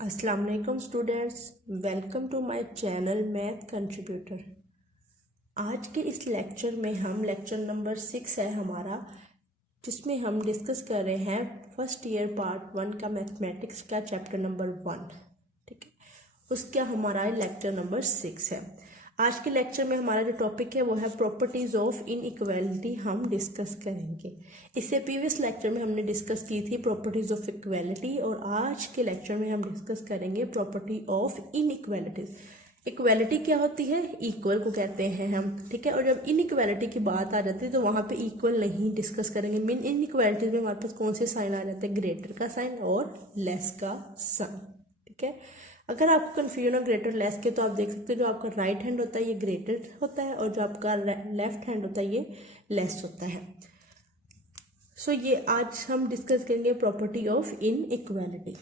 अस्सलाम वालेकुम students, welcome to my channel math contributor. आज के इस लेक्चर में हम लेक्चर नंबर 6 है हमारा, जिसमें हम डिस्कस कर रहे हैं फर्स्ट ईयर पार्ट 1 का मैथमेटिक्स का चैप्टर नंबर 1। ठीक है, उसका हमारा लेक्चर नंबर 6 है। आज के लेक्चर में हमारा जो टॉपिक है वो है प्रॉपर्टीज ऑफ इनइक्वालिटी, हम डिस्कस करेंगे। इससे प्रीवियस लेक्चर में हमने डिस्कस की थी प्रॉपर्टीज ऑफ इक्वालिटी, और आज के लेक्चर में हम डिस्कस करेंगे प्रॉपर्टी ऑफ इनइक्वालिटीज। इक्वालिटी क्या होती है? इक्वल को कहते हैं हम। ठीक है, और जब इनइक्वालिटी की बात आ जाती है तो वहां पे इक्वल नहीं डिस्कस करेंगे। मीन इनइक्वालिटीज में हमारे पास कौन से साइन आ जाते हैं? ग्रेटर का साइन और लेस का साइन। ठीक है, अगर आपको कंफ्यूजन हो ग्रेटर लेस के, तो आप देख सकते हो जो आपका राइट हैंड होता है ये ग्रेटर होता है, और जो आपका लेफ्ट हैंड होता है ये लेस होता है। सो ये आज हम डिस्कस करेंगे प्रॉपर्टी ऑफ इनइक्वालिटी।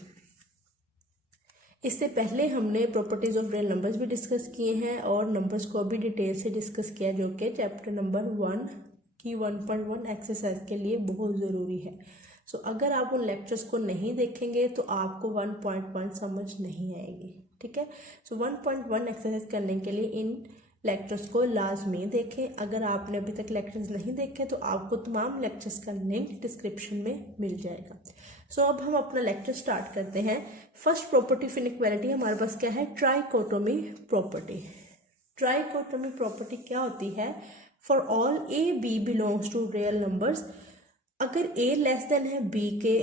इससे पहले हमने प्रॉपर्टीज ऑफ रियल नंबर्स भी डिस्कस किए हैं, और नंबर्स को भी डिटेल से डिस्कस किया, जो कि चैप्टर नंबर 1 की 1.1 एक्सरसाइज के लिए बहुत ज़रूरी है। सो अगर आप उन लेक्चर्स को नहीं देखेंगे तो आपको 1.1 समझ नहीं आएगी। ठीक है, सो 1.1 एक्सरसाइज करने के लिए इन लेक्चर्स को लाजमी देखें। अगर आपने अभी तक लेक्चर्स नहीं देखे तो आपको तमाम लेक्चर्स का लिंक डिस्क्रिप्शन में मिल जाएगा। सो अब हम अपना लेक्चर स्टार्ट करते हैं। फर्स्ट प्रॉपर्टी ऑफ इनइक्वालिटी हमारे पास क्या है? Trichotomy property. ट्राइकोटोमी प्रॉपर्टी क्या होती है? For all A B belongs to real numbers, अगर a लेस देन है b के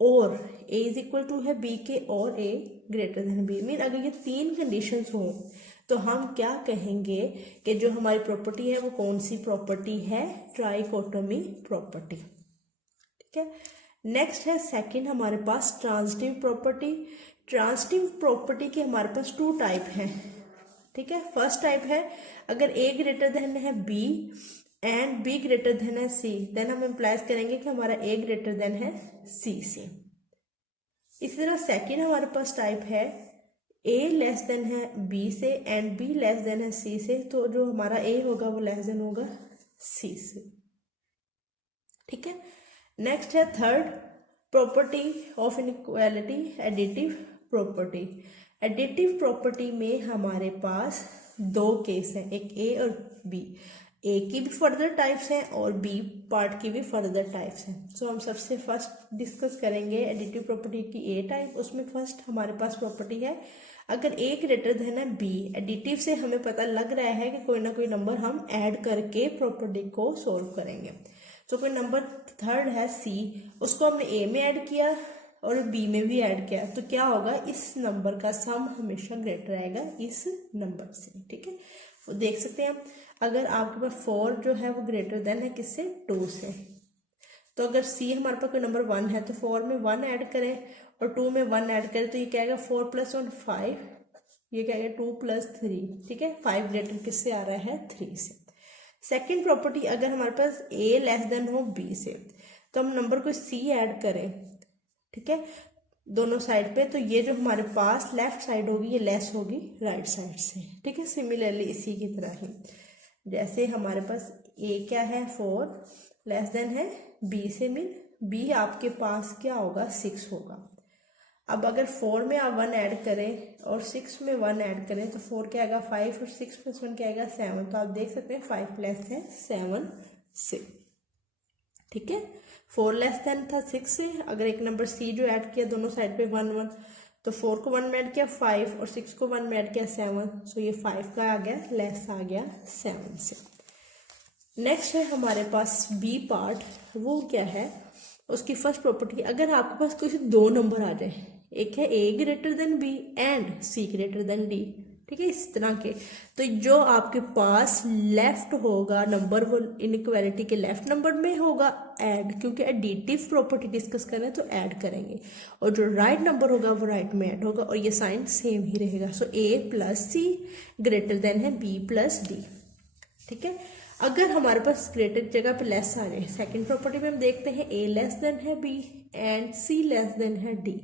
और a इज इक्वल टू है b के और a greater than b, mean अगर ये तीन कंडीशंस हो तो हम क्या कहेंगे कि जो हमारी प्रॉपर्टी है वो कौन सी प्रॉपर्टी है? Trichotomy property. ठीक है, नेक्स्ट है सेकंड हमारे पास ट्रांजिटिव प्रॉपर्टी। ट्रांजिटिव प्रॉपर्टी के हमारे पास टू टाइप हैं। ठीक है, फर्स्ट टाइप है अगर a ग्रेटर देन है b and b greater than है c, देन हम इम्प्लाइज करेंगे कि हमारा a ग्रेटर देन है c से। इसी तरह सेकंड हमारे पास टाइप है a लेस देन है b से एंड b लेस देन है c से, तो जो हमारा a होगा वो लेस देन होगा c से। ठीक है, नेक्स्ट है third property of inequality, additive property. Additive property में हमारे पास दो केस हैं, एक a और b। ए की भी फर्दर टाइप्स हैं और बी पार्ट की भी फर्दर टाइप्स हैं। सो हम सबसे फर्स्ट डिस्कस करेंगे एडिटिव प्रॉपर्टी की ए टाइप। उसमें फर्स्ट हमारे पास प्रॉपर्टी है अगर ए ग्रेटर देन है बी। एडिटिव से हमें पता लग रहा है कि कोई ना कोई नंबर हम ऐड करके प्रॉपर्टी को सोल्व करेंगे। सो कोई नंबर थर्ड है सी, उसको हमने ए में ऐड किया और बी में भी ऐड किया, तो क्या होगा? इस नंबर का सम हमेशा ग्रेटर आएगा इस नंबर से। ठीक है, तो देख सकते हैं हम, अगर आपके पास 4 जो है वो ग्रेटर देन है किससे? 2 से, तो अगर सी हमारे पास कोई नंबर 1 है तो 4 में 1 ऐड करें और 2 में 1 ऐड करें, तो ये क्या आएगा? 4 + 1 5, ये क्या आएगा? 2 + 3। ठीक है, 5 ग्रेटर किससे आ रहा है? 3 से। सेकेंड प्रॉपर्टी, अगर हमारे पास ए लेस देन हो बी से, तो हम नंबर को सी ऐड करें। ठीक है, दोनों साइड पे, तो ये जो हमारे पास लेफ्ट साइड होगी ये लेस होगी राइट साइड से। ठीक है, सिमिलरली इसी की तरह ही जैसे हमारे पास ए क्या है? 4 लेस देन है बी से, मीन बी आपके पास क्या होगा? 6 होगा। अब अगर 4 में आप 1 ऐड करें और 6 में 1 ऐड करें तो 4 क्या आएगा? 5, और 6 + 1 क्या आएगा? 7। तो आप देख सकते हैं 5 लेस है 7 से। ठीक है, 4 लेस देन था 6 से, अगर एक नंबर सी जो ऐड किया दोनों साइड पे 1 1, तो 4 को 1 में ऐड किया 5 और 6 को 1 में ऐड किया 7, सो ये 5 का आ गया लेस आ गया 7 से। नेक्स्ट है हमारे पास बी पार्ट, वो क्या है? उसकी फर्स्ट प्रॉपर्टी, अगर आपके पास कोई दो नंबर आ जाए, एक है a greater than b and c greater than d। ठीक है, इस तरह के, तो जो आपके पास लेफ्ट होगा नंबर वो इनइक्वालिटी के लेफ्ट नंबर में होगा ऐड, क्योंकि एडिटिव प्रॉपर्टी डिस्कस कर रहे हैं तो ऐड करेंगे, और जो राइट नंबर होगा वो राइट में ऐड होगा, और ये साइन सेम ही रहेगा। सो a + c ग्रेटर देन है b + d। ठीक है, अगर हमारे पास ग्रेटर जगह पे लेस आ जाए, सेकंड प्रॉपर्टी में हम देखते हैं a लेस देन है b and c less than है d।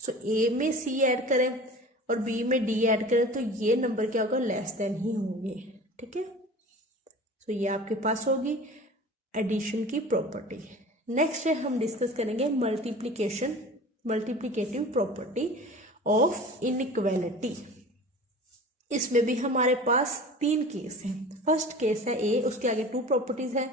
सो a में c ऐड करें और b में d ऐड करें, तो ये नंबर क्या होगा? लेस देन ही होंगे। ठीक है, सो ये आपके पास होगी एडिशन की प्रॉपर्टी। नेक्स्ट है हम डिस्कस करेंगे multiplication, multiplicative property, of inequality. इसमें भी हमारे पास 3 केस हैं। फर्स्ट केस है ए, उसके आगे 2 प्रॉपर्टीज है।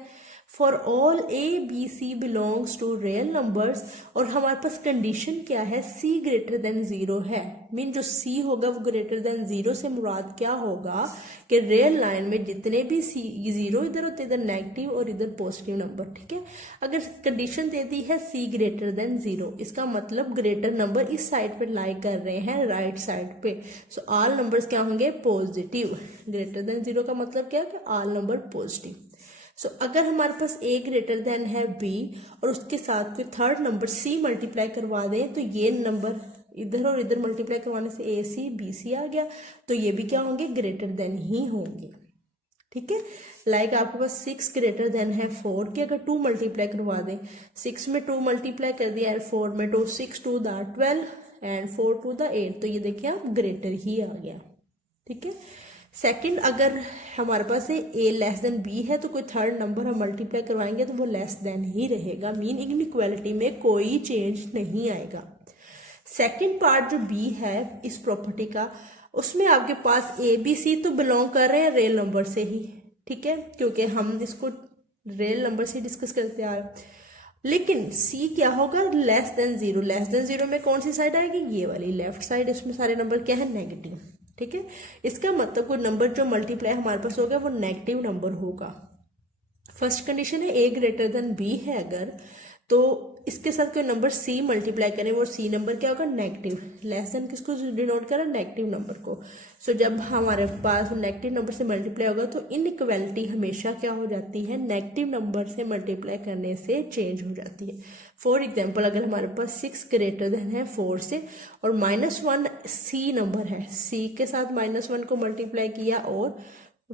For all A B C belongs to real numbers, और हमारे पास कंडीशन क्या है, सी ग्रेटर देन 0 है। मीन जो सी होगा वो ग्रेटर देन 0 से मुराद क्या होगा कि रियल लाइन में जितने भी सी 0 इधर होते इधर नेगेटिव और इधर पॉजिटिव नंबर, ठीक है। अगर कंडीशन दे दी है सी ग्रेटर देन 0, इसका मतलब ग्रेटर नंबर इस साइड पे लाई कर रहे हैं, राइट साइड पे। सो ऑल नंबर्स क्या होंगे, पॉजिटिव। ग्रेटर देन 0 का मतलब क्या है कि ऑल नंबर पॉजिटिव। सो अगर हमारे पास ए ग्रेटर देन है बी और उसके साथ कोई थर्ड नंबर सी मल्टीप्लाई करवा दें, तो ये नंबर इधर और इधर मल्टीप्लाई करवाने से ए सी बी सी आ गया, तो ये भी क्या होंगे, ग्रेटर देन ही होंगे, ठीक है। लाइक आपके पास 6 ग्रेटर देन है 4 की, अगर 2 मल्टीप्लाई करवा दें, 6 में 2 मल्टीप्लाई कर दिया है, 4 में 2, 6 2 द 12 एंड 4 2 द 8, तो ये देखिए आप ग्रेटर ही आ गया, ठीक है। सेकंड, अगर हमारे पास ए लेस देन बी है तो कोई थर्ड नंबर हम मल्टीप्लाई करवाएंगे तो वो लेस देन ही रहेगा, मीन इनइक्वालिटी में कोई चेंज नहीं आएगा। सेकंड पार्ट जो बी है इस प्रॉपर्टी का, उसमें आपके पास ए बी सी तो बिलोंग कर रहे हैं रियल नंबर से ही, ठीक है, क्योंकि हम इसको रियल नंबर से डिस्कस करते आ रहे हैं। लेकिन सी क्या होगा, लेस देन 0। लेस देन 0 में कौन सी साइड आएगी, ये वाली लेफ्ट साइड। इसमें सारे नंबर क्या है, नेगेटिव, ठीक है। इसका मतलब कोई नंबर जो मल्टीप्लाई हमारे पास होगा वो नेगेटिव नंबर होगा। फर्स्ट कंडीशन है ए ग्रेटर देन बी है अगर, तो इसके साथ कोई नंबर सी मल्टीप्लाई करें, वो सी नंबर क्या होगा, नेगेटिव। लेस देन किसको डिनोट करें, नेगेटिव नंबर को। सो जब हमारे पास नेगेटिव नंबर से मल्टीप्लाई होगा तो इनइक्वालिटी हमेशा क्या हो जाती है, नेगेटिव नंबर से मल्टीप्लाई करने से चेंज हो जाती है। फॉर एग्जाम्पल, अगर हमारे पास 6 ग्रेटर देन है 4 से और -1 सी नंबर है, सी के साथ -1 को मल्टीप्लाई किया और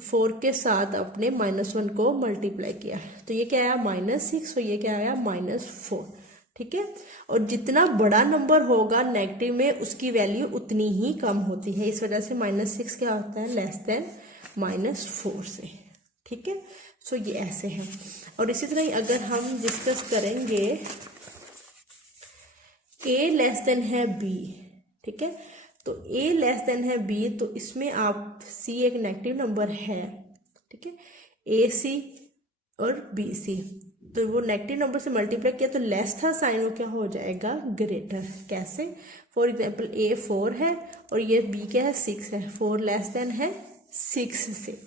4 के साथ अपने -1 को मल्टीप्लाई किया, तो ये क्या आया, -6, और ये क्या आया, -4, ठीक है। और जितना बड़ा नंबर होगा नेगेटिव में उसकी वैल्यू उतनी ही कम होती है, इस वजह से -6 क्या होता है, लेस देन -4 से, ठीक है। सो ये ऐसे है। और इसी तरह अगर हम डिस्कस करेंगे ए लेस देन है बी, ठीक है, तो ए लेस देन है बी, तो इसमें आप सी एक नेगेटिव नंबर है, ठीक है, ए सी और बी सी, तो वो नेगेटिव नंबर से मल्टीप्लाई किया तो लेस था साइन, वो क्या हो जाएगा, ग्रेटर। कैसे, फॉर एग्जांपल ए 4 है और ये बी क्या है, 6 है, 4 लेस देन है 6 से।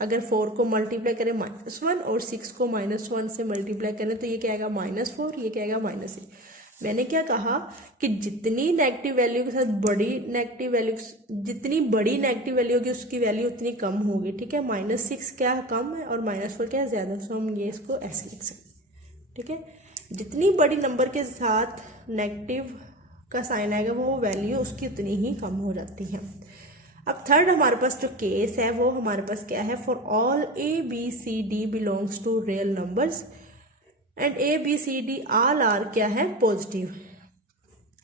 अगर 4 को मल्टीप्लाई करें -1 और 6 को -1 से मल्टीप्लाई करें तो ये क्या आएगा, -4, ये क्या आएगा, -6। मैंने क्या कहा कि जितनी नेगेटिव वैल्यू के साथ बड़ी नेगेटिव वैल्यू, जितनी बड़ी नेगेटिव वैल्यू होगी उसकी वैल्यू उतनी कम होगी, ठीक है। -6 क्या कम है और -4 क्या है, ज्यादा। सो हम ये इसको ऐसे लिख सकते हैं, ठीक है। जितनी बड़ी नंबर के साथ नेगेटिव का साइन आएगा वो वैल्यू उसकी उतनी ही कम हो जाती है। अब थर्ड हमारे पास जो केस है वो हमारे पास क्या है, for all A B C D belongs to real numbers and A B C D all are क्या है, पॉजिटिव।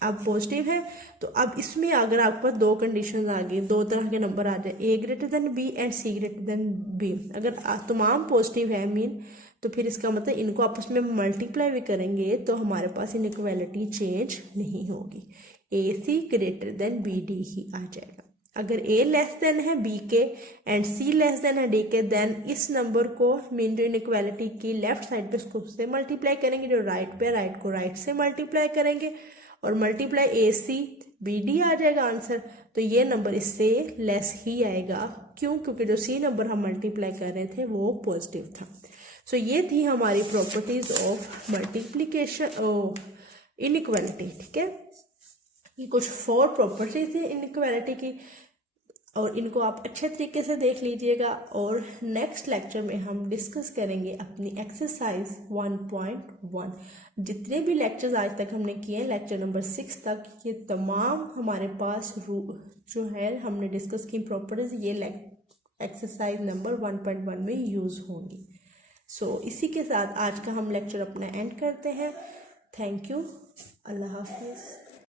अब पॉजिटिव है तो अब इसमें अगर आपके पास 2 कंडीशन आ गई, 2 तरह के नंबर आ जाए, A greater than B and C greater than B, अगर तमाम पॉजिटिव है मीन, तो फिर इसका मतलब इनको आपस में मल्टीप्लाई भी करेंगे तो हमारे पास इनइक्वालिटी चेंज नहीं होगी, ए सी ग्रेटर देन बी डी ही आ जाएगा। अगर a लेस देन है b के एंड c लेस देन है d के, देन इस नंबर को मीन जो इनइक्वालिटी की लेफ्ट साइड पे उसको से मल्टीप्लाई करेंगे, जो राइट पे राइट को राइट से मल्टीप्लाई करेंगे और मल्टीप्लाई ए सी बी डी आ जाएगा आंसर। तो ये नंबर इससे लेस ही आएगा, क्यों, क्योंकि जो c नंबर हम मल्टीप्लाई कर रहे थे वो पॉजिटिव था। सो ये थी हमारी प्रॉपर्टीज ऑफ मल्टीप्लीकेशन इनइक्वालिटी, ठीक है। ये कुछ 4 प्रॉपर्टीज थी इनइक्वालिटी की और इनको आप अच्छे तरीके से देख लीजिएगा। और नेक्स्ट लेक्चर में हम डिस्कस करेंगे अपनी एक्सरसाइज 1.1। जितने भी लेक्चर्स आज तक हमने किए हैं, लेक्चर नंबर 6 तक, ये तमाम हमारे पास जो है हमने डिस्कस की प्रॉपर्टीज, ये एक्सरसाइज नंबर 1.1 में यूज होंगी। सो इसी के साथ आज का हम लेक्चर अपना एंड करते हैं। Thank you, Allah Hafiz.